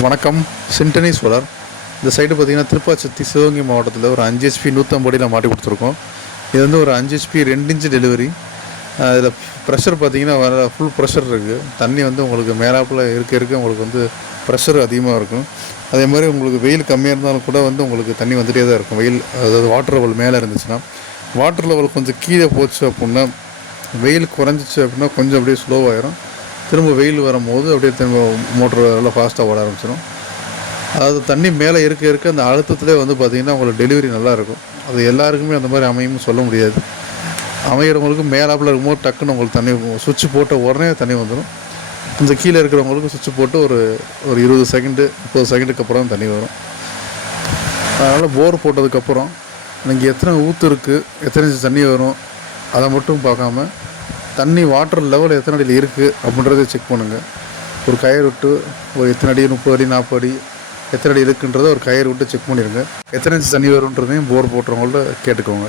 வணக்கம். சிண்டனி சோலார். இந்த சைடு பார்த்திங்கன்னா திருப்பாச்சத்தி சிவகங்கை மாவட்டத்தில் ஒரு 5 HP 150 அடியில் மாட்டி கொடுத்துருக்கோம். இது வந்து ஒரு 5 HP 2 இன்ச்சு டெலிவரி. இதில் ப்ரெஷர் பார்த்திங்கன்னா ஃபுல் ப்ரெஷர் இருக்குது. தண்ணி வந்து உங்களுக்கு மேலாப்பில் இருக்க உங்களுக்கு வந்து ப்ரெஷர் அதிகமாக இருக்கும். அதே மாதிரி உங்களுக்கு வெயில் கம்மியாக இருந்தாலும் கூட வந்து உங்களுக்கு தண்ணி வந்துகிட்டே தான் இருக்கும். வெயில் அதாவது வாட்டர் லெவல் மேலே இருந்துச்சுன்னா, வாட்டர் லெவல் கொஞ்சம் கீழே போச்சு அப்படின்னா, வெயில் குறைஞ்சிச்சு அப்படின்னா கொஞ்சம் அப்படியே ஸ்லோவாயிரும். திரும்ப வெயில் வரும்போது அப்படியே திரும்ப மோட்ரு நல்லா ஃபாஸ்ட்டாக ஓட ஆரம்பிச்சிடும். அதாவது தண்ணி மேலே இருக்க அந்த அழுத்தத்திலே வந்து பார்த்திங்கன்னா உங்களுக்கு டெலிவரி நல்லாயிருக்கும். அது எல்லாருக்குமே அந்த மாதிரி அமையும்னு சொல்ல முடியாது. அமைகிறவங்களுக்கு மேலாப்பில் இருக்கும்போது டக்குன்னு உங்களுக்கு தண்ணி சுவிட்ச் போட்ட உடனே தண்ணி வந்துடும். கொஞ்சம் கீழே இருக்கிறவங்களுக்கு சுவிட்ச் போட்டு ஒரு 20 செகண்டு 30 செகண்டுக்கு அப்புறம் தண்ணி வரும். அதனால் போர் போட்டதுக்கப்புறம் நீங்கள் எத்தனை ஊற்று இருக்குது, எத்தனை இன்ச்சு தண்ணி வரும் அதை மட்டும் பார்க்காம தண்ணி வாட்டர் லெவல் எத்தனை அடியில் இருக்குது அப்படின்றத செக் பண்ணுங்கள். ஒரு கயிறு விட்டு ஒரு எத்தனை அடி 30 அடி 40 அடி எத்தனை அடி இருக்குன்றதை ஒரு கயிறு விட்டு செக் பண்ணிடுங்க. எத்தனை இன்ச்சு தண்ணி வருன்றதையும் போர் போட்டுறவங்கள்ட்ட கேட்டுக்கோங்க.